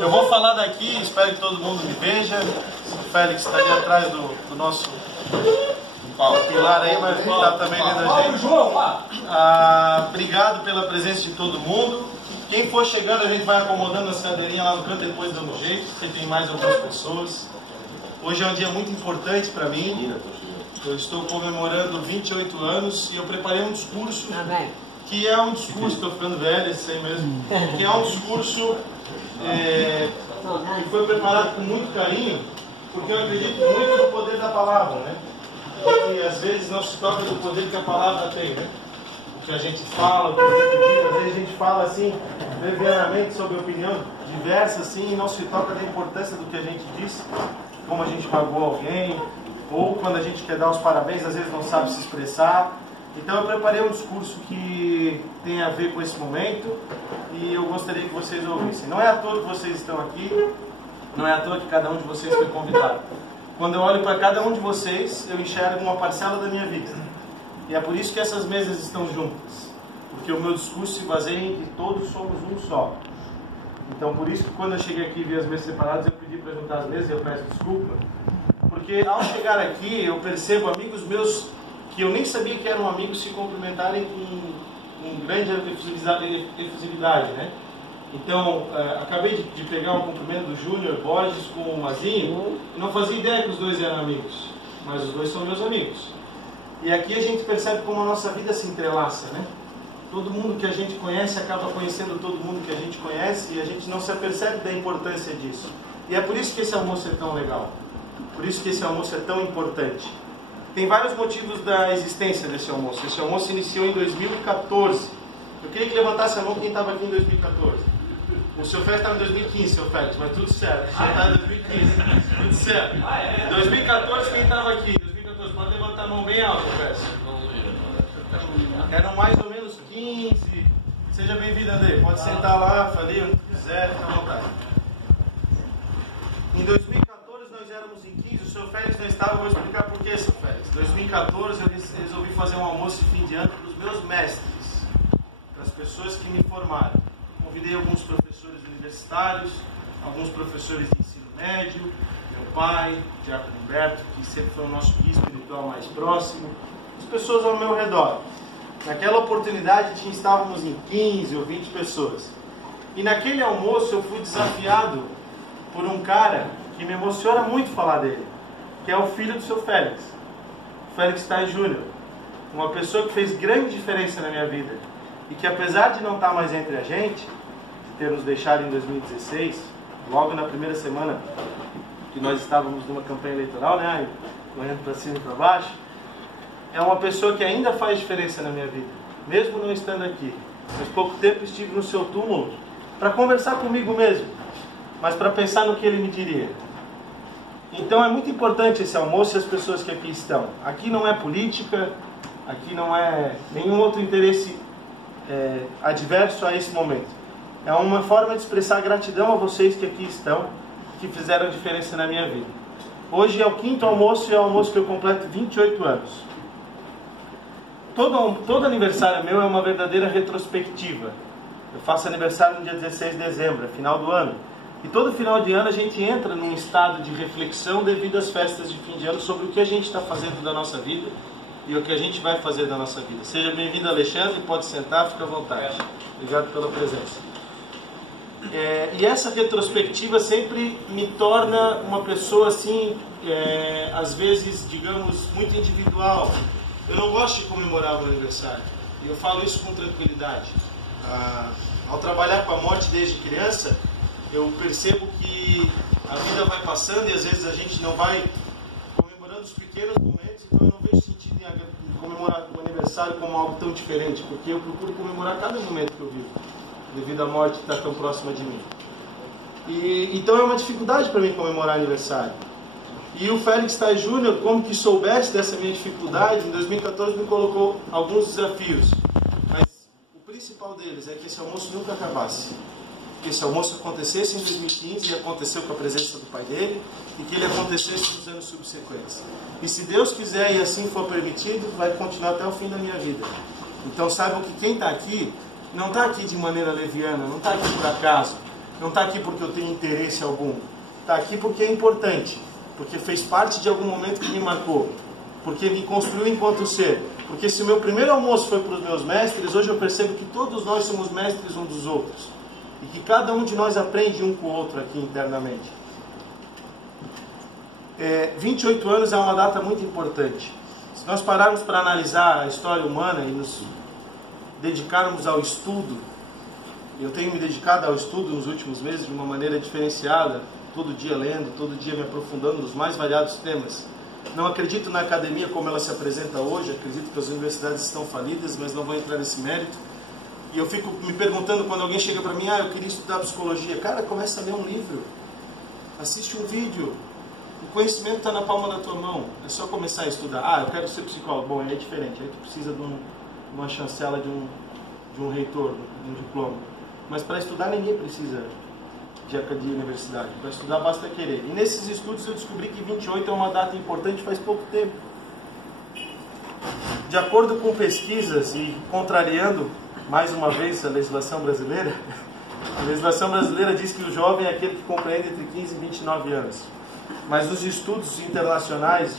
Eu vou falar daqui, espero que todo mundo me veja. O Félix está ali atrás do nosso pilar aí, mas ele está também vendo a gente. Obrigado pela presença de todo mundo. Quem for chegando, a gente vai acomodando as cadeirinhas lá no canto, depois dando um jeito, se tem mais algumas pessoas. Hoje é um dia muito importante para mim. Eu estou comemorando 28 anos e eu preparei um discurso, que é um discurso, estou ficando velho, isso aí mesmo, que é um discurso que foi preparado com muito carinho, porque eu acredito muito no poder da palavra, né? E às vezes não se toca do poder que a palavra tem, né? O que a gente fala, o que a gente vive, às vezes a gente fala assim, breviariamente sobre opinião diversa, assim, e não se toca da importância do que a gente diz, como a gente pagou alguém, ou quando a gente quer dar os parabéns, às vezes não sabe se expressar. Então eu preparei um discurso que tem a ver com esse momento e eu gostaria que vocês ouvissem. Não é à toa que vocês estão aqui, não é à toa que cada um de vocês foi convidado. Quando eu olho para cada um de vocês, eu enxergo uma parcela da minha vida. E é por isso que essas mesas estão juntas, porque o meu discurso se baseia em que todos somos um só. Então por isso que quando eu cheguei aqui e vi as mesas separadas, eu pedi para juntar as mesas e eu peço desculpa. Porque ao chegar aqui, eu percebo amigos meus que eu nem sabia que eram amigos se cumprimentarem com grande efusividade, né? Então, acabei de pegar um cumprimento do Júnior Borges com o Mazinho e não fazia ideia que os dois eram amigos, mas os dois são meus amigos. E aqui a gente percebe como a nossa vida se entrelaça, né? Todo mundo que a gente conhece acaba conhecendo todo mundo que a gente conhece e a gente não se apercebe da importância disso. E é por isso que esse almoço é tão legal. Por isso que esse almoço é tão importante. Tem vários motivos da existência desse almoço. Esse almoço iniciou em 2014. Eu queria que levantasse a mão quem estava aqui em 2014. O seu Félix estava em 2015, seu Félix, mas tudo certo. O senhor está em 2015, tudo certo. Em 2014, quem estava aqui? 2014, pode levantar a mão bem alta, Félix. Eram mais ou menos 15. Seja bem-vindo, André. Pode sentar lá, ali, onde quiser, fica à vontade. Em 2014 nós éramos em 15, o seu Félix não estava, eu vou explicar por que, seu Félix. Em 2014 eu resolvi fazer um almoço de fim de ano para os meus mestres, para as pessoas que me formaram. Convidei alguns professores universitários, alguns professores de ensino médio, meu pai, Diácono Humberto, que sempre foi o nosso guia espiritual mais próximo, as pessoas ao meu redor. Naquela oportunidade estávamos em 15 ou 20 pessoas. E naquele almoço eu fui desafiado por um cara que me emociona muito falar dele, que é o filho do seu Félix, Félix Tais Júnior, uma pessoa que fez grande diferença na minha vida e que, apesar de não estar mais entre a gente, de ter nos deixado em 2016, logo na primeira semana que nós estávamos numa campanha eleitoral, né, correndo para cima e para baixo, é uma pessoa que ainda faz diferença na minha vida, mesmo não estando aqui. Mas pouco tempo estive no seu túmulo para conversar comigo mesmo, mas para pensar no que ele me diria. Então é muito importante esse almoço e as pessoas que aqui estão. Aqui não é política, aqui não é nenhum outro interesse adverso a esse momento. É uma forma de expressar gratidão a vocês que aqui estão, que fizeram diferença na minha vida. Hoje é o 5º almoço e é o almoço que eu completo 28 anos. Todo aniversário meu é uma verdadeira retrospectiva. Eu faço aniversário no dia 16 de dezembro, é final do ano. E todo final de ano a gente entra num estado de reflexão devido às festas de fim de ano sobre o que a gente está fazendo da nossa vida e o que a gente vai fazer da nossa vida. Seja bem-vindo, Alexandre, pode sentar, fica à vontade. Obrigado pela presença. E essa retrospectiva sempre me torna uma pessoa assim, às vezes, digamos, muito individual. Eu não gosto de comemorar o meu aniversário, e eu falo isso com tranquilidade. Ao trabalhar com a morte desde criança, eu percebo que a vida vai passando e às vezes a gente não vai comemorando os pequenos momentos, então eu não vejo sentido em comemorar o aniversário como algo tão diferente, porque eu procuro comemorar cada momento que eu vivo, devido à morte que está tão próxima de mim. Então é uma dificuldade para mim comemorar aniversário. E o Félix Tais Júnior, como que soubesse dessa minha dificuldade, em 2014 me colocou alguns desafios. Mas o principal deles é que esse almoço nunca acabasse. Que esse almoço acontecesse em 2015 e aconteceu com a presença do pai dele, e que ele acontecesse nos anos subsequentes. E se Deus quiser e assim for permitido, vai continuar até o fim da minha vida. Então saibam que quem está aqui, não está aqui de maneira leviana, não está aqui por acaso. Não está aqui porque eu tenho interesse algum. Está aqui porque é importante. Porque fez parte de algum momento que me marcou. Porque me construiu enquanto ser. Porque se o meu primeiro almoço foi para os meus mestres, hoje eu percebo que todos nós somos mestres uns dos outros. E que cada um de nós aprende um com o outro aqui internamente. 28 anos é uma data muito importante. Se nós pararmos para analisar a história humana e nos dedicarmos ao estudo, eu tenho me dedicado ao estudo nos últimos meses de uma maneira diferenciada, todo dia lendo, todo dia me aprofundando nos mais variados temas. Não acredito na academia como ela se apresenta hoje, acredito que as universidades estão falidas, mas não vou entrar nesse mérito. E eu fico me perguntando quando alguém chega para mim, eu queria estudar psicologia. Cara, começa a ler um livro, assiste um vídeo, o conhecimento está na palma da tua mão, é só começar a estudar. Eu quero ser psicólogo. Bom, aí é diferente, aí tu precisa de uma chancela de um reitor, de um diploma. Mas para estudar ninguém precisa de universidade, para estudar basta querer. E nesses estudos eu descobri que 28 é uma data importante faz pouco tempo. De acordo com pesquisas e contrariando mais uma vez a legislação brasileira, a legislação brasileira diz que o jovem é aquele que compreende entre 15 e 29 anos. Mas os estudos internacionais,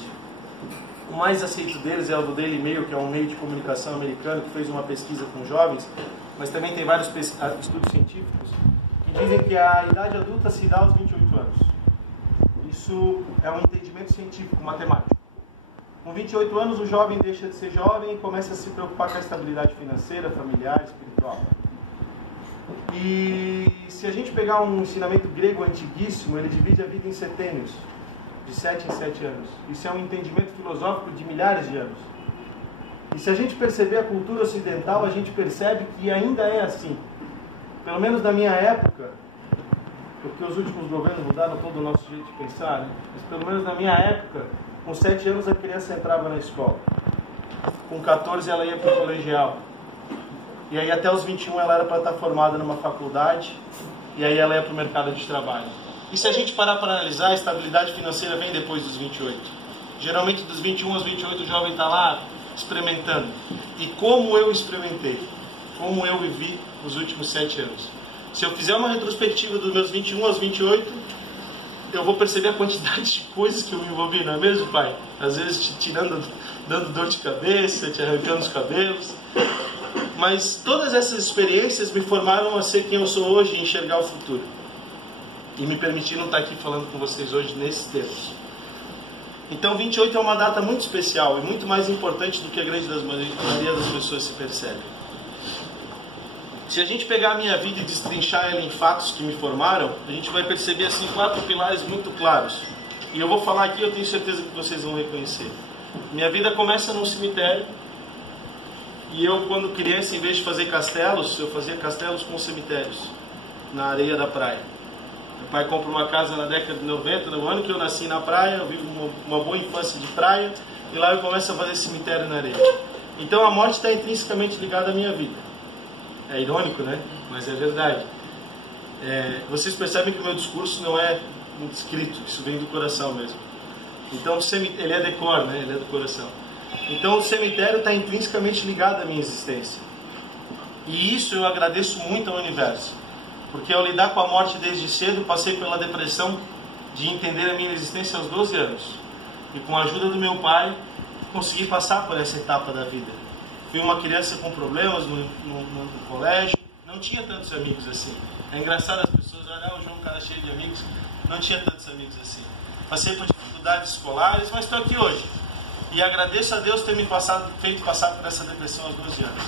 o mais aceito deles é o do Daily Mail, que é um meio de comunicação americano que fez uma pesquisa com jovens, mas também tem vários estudos científicos que dizem que a idade adulta se dá aos 28 anos. Isso é um entendimento científico, matemático. Com 28 anos, o jovem deixa de ser jovem e começa a se preocupar com a estabilidade financeira, familiar, espiritual. E se a gente pegar um ensinamento grego antiguíssimo, ele divide a vida em setênios, de 7 em 7 anos. Isso é um entendimento filosófico de milhares de anos. E se a gente perceber a cultura ocidental, a gente percebe que ainda é assim. Pelo menos na minha época, porque os últimos governos mudaram todo o nosso jeito de pensar, né? Mas pelo menos na minha época, com 7 anos a criança entrava na escola. Com 14 ela ia para o colegial. E aí até os 21 ela era para estar formada numa faculdade. E aí ela ia para o mercado de trabalho. E se a gente parar para analisar, a estabilidade financeira vem depois dos 28. Geralmente dos 21 aos 28 o jovem está lá experimentando. E como eu experimentei, como eu vivi nos últimos 7 anos. Se eu fizer uma retrospectiva dos meus 21 aos 28, eu vou perceber a quantidade de coisas que eu me envolvi, não é mesmo, pai? Às vezes te dando dor de cabeça, te arrancando os cabelos. Mas todas essas experiências me formaram a ser quem eu sou hoje e enxergar o futuro. E me permitiram estar aqui falando com vocês hoje nesses termos. Então 28 é uma data muito especial e muito mais importante do que a grande maioria das pessoas se percebe. Se a gente pegar a minha vida e destrinchar ela em fatos que me formaram, a gente vai perceber assim 4 pilares muito claros. E eu vou falar aqui, eu tenho certeza que vocês vão reconhecer. Minha vida começa num cemitério. E eu, quando criança, em vez de fazer castelos, eu fazia castelos com cemitérios, na areia da praia. Meu pai compra uma casa na década de 90, no ano que eu nasci na praia, eu vivo uma boa infância de praia, e lá eu começo a fazer cemitério na areia. Então a morte está intrinsecamente ligada à minha vida. É irônico, né? Mas é verdade. Vocês percebem que o meu discurso não é muito escrito, isso vem do coração mesmo. Então ele é decor, né? Ele é do coração. Então o cemitério está intrinsecamente ligado à minha existência. E isso eu agradeço muito ao universo. Porque ao lidar com a morte desde cedo, passei pela depressão de entender a minha existência aos 12 anos. E com a ajuda do meu pai, consegui passar por essa etapa da vida. Fui uma criança com problemas no colégio, não tinha tantos amigos assim. É engraçado as pessoas olhar o João, um cara cheio de amigos, não tinha tantos amigos assim. Passei por dificuldades escolares, mas estou aqui hoje. E agradeço a Deus ter me feito passar por essa depressão aos 12 anos.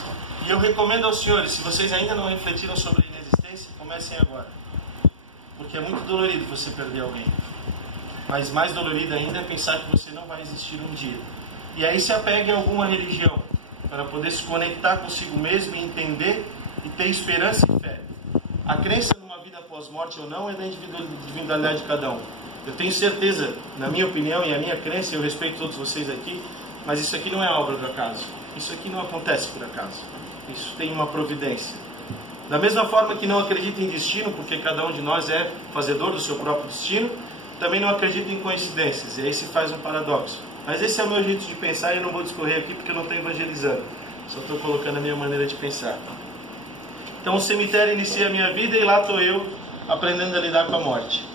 E eu recomendo aos senhores, se vocês ainda não refletiram sobre a inexistência, comecem agora. Porque é muito dolorido você perder alguém. Mas mais dolorido ainda é pensar que você não vai existir um dia. E aí se apegue a alguma religião, para poder se conectar consigo mesmo e entender e ter esperança e fé. A crença numa vida pós-morte ou não é da individualidade de cada um. Eu tenho certeza, na minha opinião e a minha crença, eu respeito todos vocês aqui, mas isso aqui não é obra do acaso. Isso aqui não acontece por acaso. Isso tem uma providência. Da mesma forma que não acredito em destino, porque cada um de nós é fazedor do seu próprio destino, também não acredito em coincidências, e aí se faz um paradoxo. Mas esse é o meu jeito de pensar e eu não vou discorrer aqui porque eu não estou evangelizando. Só estou colocando a minha maneira de pensar. Então o cemitério inicia a minha vida e lá estou eu, aprendendo a lidar com a morte.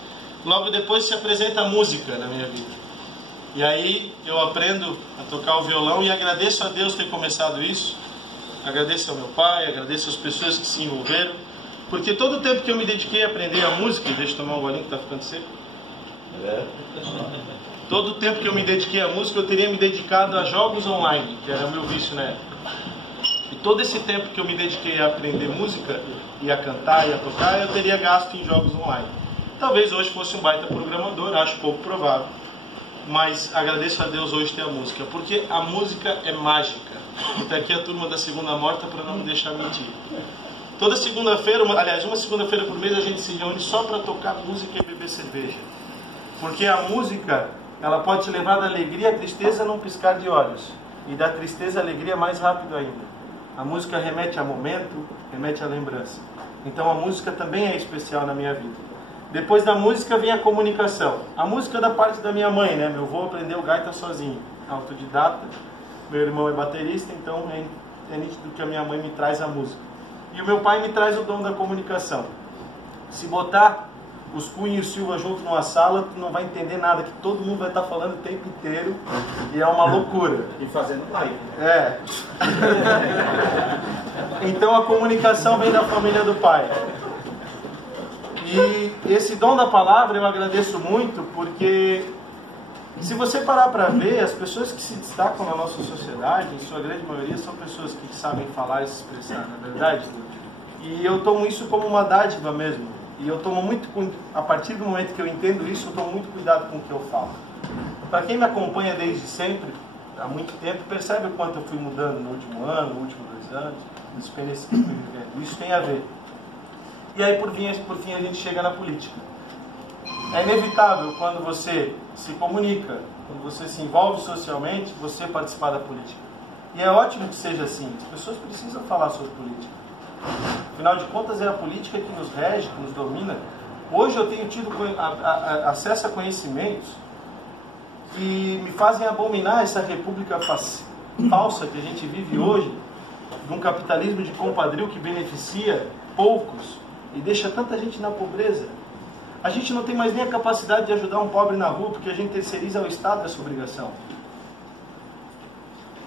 Logo depois se apresenta a música na minha vida. E aí eu aprendo a tocar o violão e agradeço a Deus ter começado isso. Agradeço ao meu pai, agradeço às pessoas que se envolveram. Porque todo o tempo que eu me dediquei a aprender a música, deixa eu tomar um golinho que está ficando seco. Todo o tempo que eu me dediquei à música, eu teria me dedicado a jogos online, que era o meu vício na época. E todo esse tempo que eu me dediquei a aprender música, e a cantar e a tocar, eu teria gasto em jogos online. Talvez hoje fosse um baita programador, acho pouco provável. Mas agradeço a Deus hoje ter a música, porque a música é mágica. E está aqui a turma da Segunda Morta para não me deixar mentir. Toda segunda-feira, aliás, uma segunda-feira por mês a gente se reúne só para tocar música e beber cerveja. Porque a música, ela pode te levar da alegria à tristeza num piscar de olhos. E da tristeza à alegria mais rápido ainda. A música remete a momento, remete a lembrança. Então a música também é especial na minha vida. Depois da música vem a comunicação. A música da parte da minha mãe, né? Meu avô aprendeu gaita sozinho, autodidata. Meu irmão é baterista, então é nítido que a minha mãe me traz a música. E o meu pai me traz o dom da comunicação. Se botar os Cunha e o Silva junto numa sala, tu não vai entender nada, que todo mundo vai estar falando o tempo inteiro e é uma loucura. E fazendo live. É. Então a comunicação vem da família do pai. E esse dom da palavra eu agradeço muito, porque se você parar para ver, as pessoas que se destacam na nossa sociedade, em sua grande maioria, são pessoas que sabem falar e se expressar, na verdade. E eu tomo isso como uma dádiva mesmo. E eu tomo muito, a partir do momento que eu entendo isso, eu tomo muito cuidado com o que eu falo. Para quem me acompanha desde sempre, há muito tempo, percebe o quanto eu fui mudando no último ano, no último 2 anos, nas experiências que eu fui vivendo. Isso tem a ver. E aí, por fim, a gente chega na política. É inevitável, quando você se comunica, quando você se envolve socialmente, você participar da política. E é ótimo que seja assim. As pessoas precisam falar sobre política. Afinal de contas, é a política que nos rege, que nos domina. Hoje eu tenho tido acesso a conhecimentos que me fazem abominar essa república falsa que a gente vive hoje, de um capitalismo de compadrio que beneficia poucos e deixa tanta gente na pobreza. A gente não tem mais nem a capacidade de ajudar um pobre na rua, porque a gente terceiriza ao Estado essa obrigação.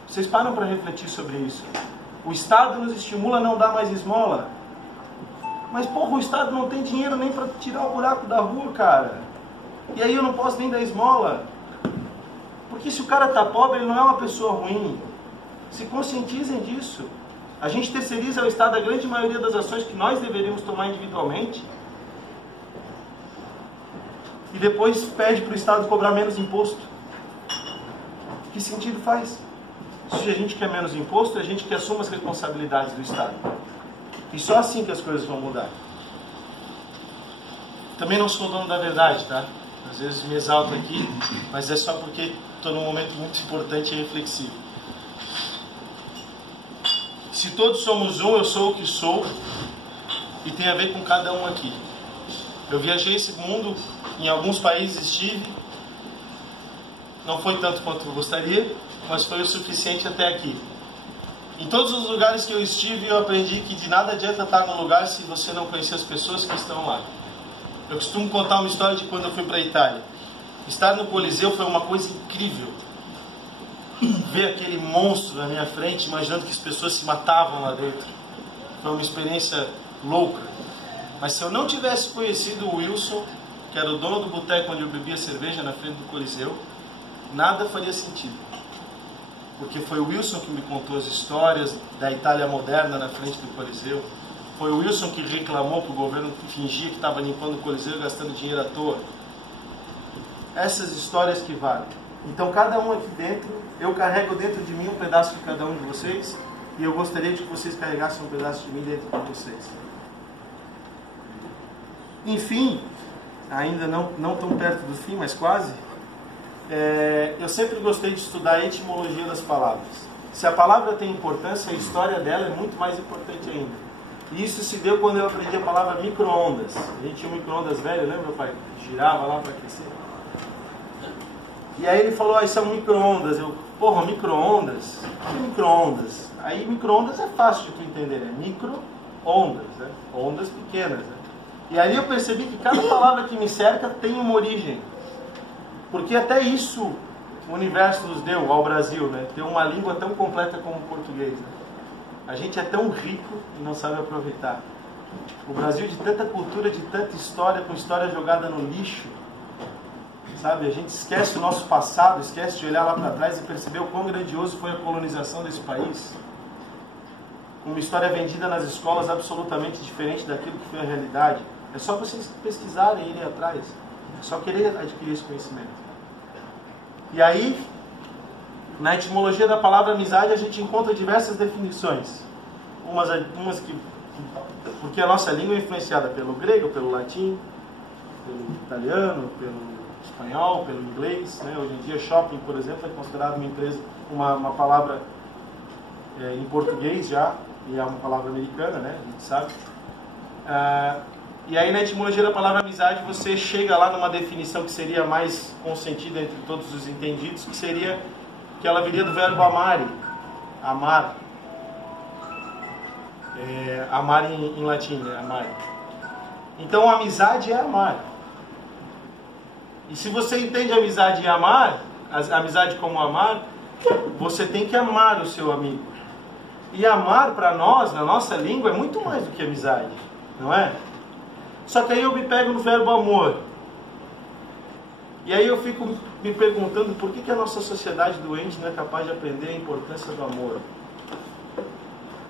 Vocês param para refletir sobre isso. O Estado nos estimula a não dar mais esmola. Mas, porra, o Estado não tem dinheiro nem para tirar o buraco da rua, cara. E aí eu não posso nem dar esmola. Porque se o cara está pobre, ele não é uma pessoa ruim. Se conscientizem disso. A gente terceiriza ao Estado a grande maioria das ações que nós deveríamos tomar individualmente. E depois pede para o Estado cobrar menos imposto. Que sentido faz? Se a gente quer menos imposto, a gente que assuma as responsabilidades do Estado. E só assim que as coisas vão mudar. Também não sou dono da verdade, tá? Às vezes me exalto aqui, mas é só porque estou num momento muito importante e reflexivo. Se todos somos um, eu sou o que sou, e tem a ver com cada um aqui. Eu viajei esse mundo, em alguns países estive, não foi tanto quanto eu gostaria, mas foi o suficiente até aqui. Em todos os lugares que eu estive, eu aprendi que de nada adianta estar no lugar se você não conhecer as pessoas que estão lá. Eu costumo contar uma história de quando eu fui para a Itália. Estar no Coliseu foi uma coisa incrível. Ver aquele monstro na minha frente, imaginando que as pessoas se matavam lá dentro. Foi uma experiência louca. Mas se eu não tivesse conhecido o Wilson, que era o dono do boteco onde eu bebia cerveja na frente do Coliseu, nada faria sentido. Porque foi o Wilson que me contou as histórias da Itália moderna na frente do Coliseu. Foi o Wilson que reclamou que o governo fingia que estava limpando o Coliseu e gastando dinheiro à toa. Essas histórias que valem. Então cada um aqui dentro, eu carrego dentro de mim um pedaço de cada um de vocês, e eu gostaria de que vocês carregassem um pedaço de mim dentro de vocês. Enfim, ainda não tão perto do fim, mas quase, eu sempre gostei de estudar a etimologia das palavras. Se a palavra tem importância, a história dela é muito mais importante ainda. E isso se deu quando eu aprendi a palavra micro-ondas. A gente tinha um micro-ondas velho, lembra, meu pai? Girava lá para aquecer. E aí ele falou, isso é um micro-ondas. Eu, porra, micro-ondas? O que é micro-ondas? Aí micro-ondas é fácil de tu entender, né? Micro-ondas, né? Ondas pequenas, né? E aí eu percebi que cada palavra que me cerca tem uma origem. Porque até isso o universo nos deu ao Brasil, né? Ter uma língua tão completa como o português. Né? A gente é tão rico e não sabe aproveitar. O Brasil de tanta cultura, de tanta história, com história jogada no lixo. Sabe? A gente esquece o nosso passado, esquece de olhar lá para trás e perceber o quão grandioso foi a colonização desse país. Uma história vendida nas escolas absolutamente diferente daquilo que foi a realidade. É só vocês pesquisarem e irem atrás. É só querer adquirir esse conhecimento. E aí, na etimologia da palavra amizade, a gente encontra diversas definições. Umas que... Porque a nossa língua é influenciada pelo grego, pelo latim, pelo italiano, pelo espanhol, pelo inglês. Né? Hoje em dia, shopping, por exemplo, é considerado uma palavra em português já, e é uma palavra americana, né? A gente sabe. E aí, na etimologia da palavra amizade, você chega lá numa definição que seria mais consentida entre todos os entendidos, que seria que ela viria do verbo amare, amar. Amar em latim, né? Amar. Então, amizade é amar. E se você entende amizade e amar, amizade como amar, você tem que amar o seu amigo. E amar para nós, na nossa língua, é muito mais do que amizade, não é? Só que aí eu me pego no verbo amor. E aí eu fico me perguntando por que a nossa sociedade doente não é capaz de aprender a importância do amor.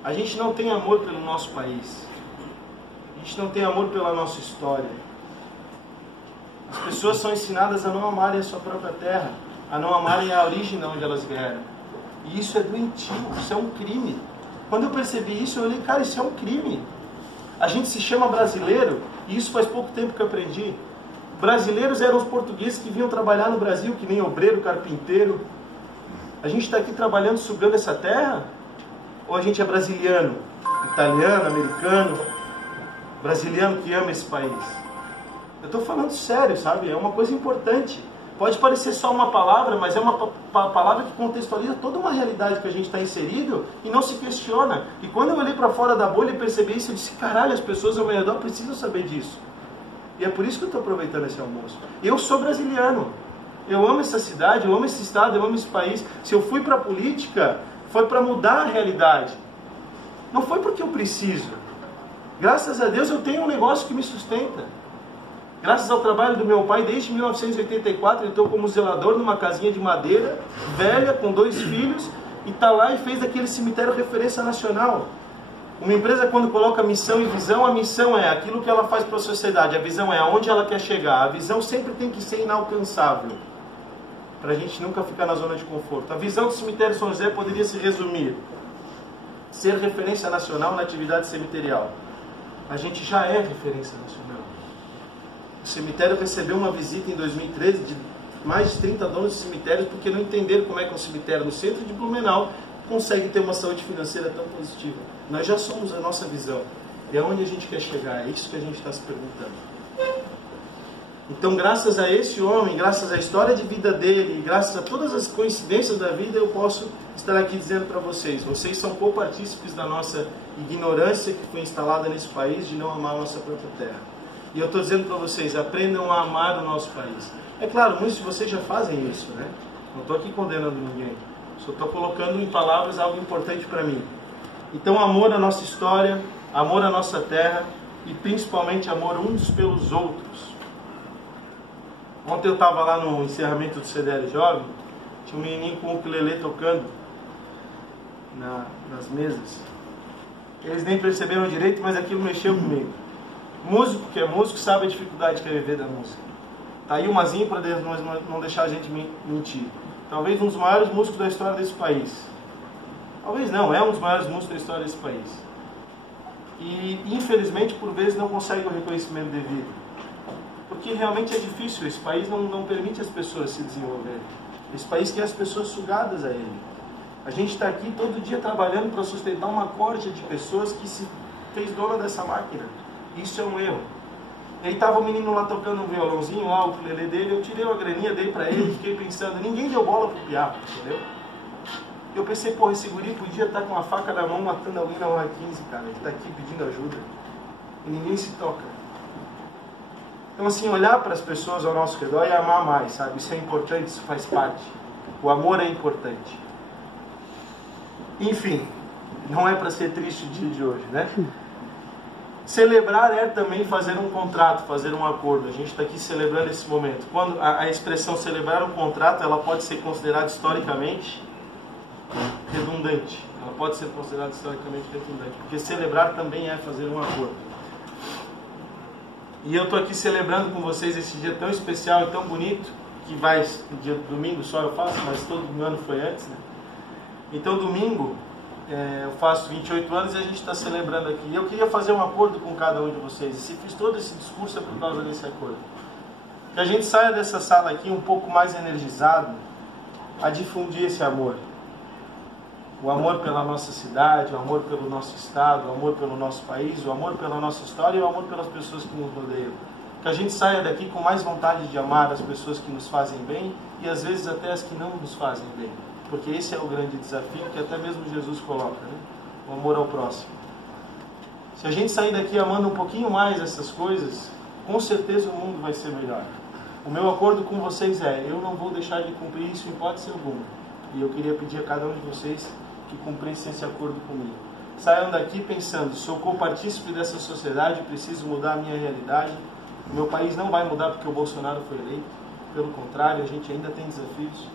A gente não tem amor pelo nosso país. A gente não tem amor pela nossa história. As pessoas são ensinadas a não amarem a sua própria terra, a não amarem a origem de onde elas vieram. E isso é doentio, isso é um crime. Quando eu percebi isso, eu olhei, cara, isso é um crime. A gente se chama brasileiro, e isso faz pouco tempo que eu aprendi. Brasileiros eram os portugueses que vinham trabalhar no Brasil, que nem obreiro, carpinteiro. A gente está aqui trabalhando, sugando essa terra? Ou a gente é brasiliano, italiano, americano, brasiliano que ama esse país? Eu estou falando sério, sabe? É uma coisa importante. Pode parecer só uma palavra, mas é uma palavra que contextualiza toda uma realidade que a gente está inserido e não se questiona. E quando eu olhei para fora da bolha e percebi isso, eu disse, caralho, as pessoas ao meu redor precisam saber disso. E é por isso que eu estou aproveitando esse almoço. Eu sou brasiliano. Eu amo essa cidade, eu amo esse estado, eu amo esse país. Se eu fui para a política, foi para mudar a realidade. Não foi porque eu preciso. Graças a Deus eu tenho um negócio que me sustenta. Graças ao trabalho do meu pai, desde 1984, ele estou como zelador numa casinha de madeira, velha, com 2 filhos, e está lá e fez daquele cemitério referência nacional. Uma empresa, quando coloca missão e visão, a missão é aquilo que ela faz para a sociedade, a visão é aonde ela quer chegar. A visão sempre tem que ser inalcançável, para a gente nunca ficar na zona de conforto. A visão do cemitério São José poderia se resumir: ser referência nacional na atividade cemiterial. A gente já é referência nacional. O cemitério recebeu uma visita em 2013 de mais de 30 donos de cemitérios porque não entenderam como é que um cemitério no centro de Blumenau consegue ter uma saúde financeira tão positiva. Nós já somos a nossa visão. E aonde a gente quer chegar? É isso que a gente está se perguntando. Então, graças a esse homem, graças à história de vida dele, graças a todas as coincidências da vida, eu posso estar aqui dizendo para vocês: vocês são co-partícipes da nossa ignorância que foi instalada nesse país de não amar a nossa própria terra. E eu estou dizendo para vocês, aprendam a amar o nosso país. É claro, muitos de vocês já fazem isso, né? Não estou aqui condenando ninguém. Só estou colocando em palavras algo importante para mim. Então, amor à nossa história, amor à nossa terra e principalmente amor uns pelos outros. Ontem eu estava lá no encerramento do CDL Jovem, tinha um menininho com o ukulele tocando nas mesas. Eles nem perceberam direito, mas aquilo mexeu comigo. Músico que é músico sabe a dificuldade que é viver da música. Tá aí umazinha para não deixar a gente mentir. Talvez um dos maiores músicos da história desse país. Talvez não, é um dos maiores músicos da história desse país. E infelizmente por vezes não consegue o reconhecimento devido. Porque realmente é difícil, esse país não permite as pessoas se desenvolverem. Esse país quer as pessoas sugadas a ele. A gente está aqui todo dia trabalhando para sustentar uma corte de pessoas que se fez dona dessa máquina. Isso é um erro. Aí estava o menino lá tocando um violãozinho lá, o ukulele dele, eu tirei uma graninha, dei para ele, fiquei pensando, ninguém deu bola pro piá, entendeu? Eu pensei, pô, esse guri podia estar com uma faca na mão matando alguém na hora 15, cara, ele está aqui pedindo ajuda. E ninguém se toca. Então, assim, olhar para as pessoas ao nosso redor e amar mais, sabe? Isso é importante, isso faz parte. O amor é importante. Enfim, não é para ser triste o dia de hoje, né? Celebrar é também fazer um contrato, fazer um acordo. A gente está aqui celebrando esse momento. Quando a expressão celebrar um contrato, ela pode ser considerada historicamente redundante. Ela pode ser considerada historicamente redundante, porque celebrar também é fazer um acordo. E eu estou aqui celebrando com vocês esse dia tão especial e tão bonito, que vai, dia domingo só eu faço, mas todo ano foi antes, né? Então domingo eu faço 28 anos e a gente está celebrando aqui. E eu queria fazer um acordo com cada um de vocês. E se fiz todo esse discurso é por causa desse acordo. Que a gente saia dessa sala aqui um pouco mais energizado a difundir esse amor. O amor pela nossa cidade, o amor pelo nosso estado, o amor pelo nosso país, o amor pela nossa história e o amor pelas pessoas que nos rodeiam. Que a gente saia daqui com mais vontade de amar as pessoas que nos fazem bem e às vezes até as que não nos fazem bem. Porque esse é o grande desafio que até mesmo Jesus coloca, né? O amor ao próximo. Se a gente sair daqui amando um pouquinho mais essas coisas, com certeza o mundo vai ser melhor. O meu acordo com vocês é, eu não vou deixar de cumprir isso em hipótese alguma. E eu queria pedir a cada um de vocês que cumprissem esse acordo comigo. Saiam daqui pensando, se eu co-partícipe dessa sociedade, preciso mudar a minha realidade. O meu país não vai mudar porque o Bolsonaro foi eleito. Pelo contrário, a gente ainda tem desafios.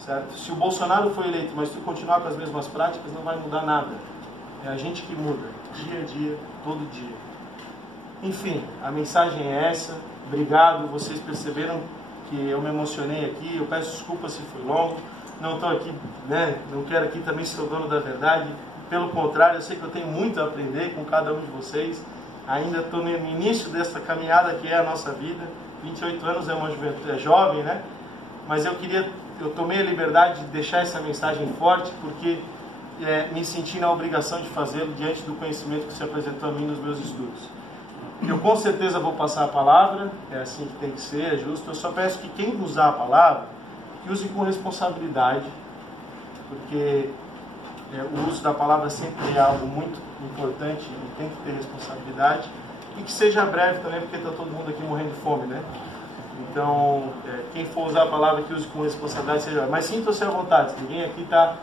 Certo? Se o Bolsonaro foi eleito, mas se continuar com as mesmas práticas, não vai mudar nada. É a gente que muda, dia a dia, todo dia. Enfim, a mensagem é essa. Obrigado, vocês perceberam que eu me emocionei aqui. Eu peço desculpa se foi longo. Não estou aqui, né? Não quero aqui também ser o dono da verdade. Pelo contrário, eu sei que eu tenho muito a aprender com cada um de vocês. Ainda estou no início dessa caminhada que é a nossa vida. 28 anos é uma juventude, é jovem, né? Mas eu tomei a liberdade de deixar essa mensagem forte porque me senti na obrigação de fazê-lo diante do conhecimento que se apresentou a mim nos meus estudos. Eu com certeza vou passar a palavra, é assim que tem que ser, é justo. Eu só peço que quem usar a palavra, que use com responsabilidade, porque o uso da palavra sempre é algo muito importante e tem que ter responsabilidade. E que seja breve também, porque está todo mundo aqui morrendo de fome, né? Então, quem for usar a palavra que use com responsabilidade, seja. Mas sinta-se à vontade, ninguém aqui está.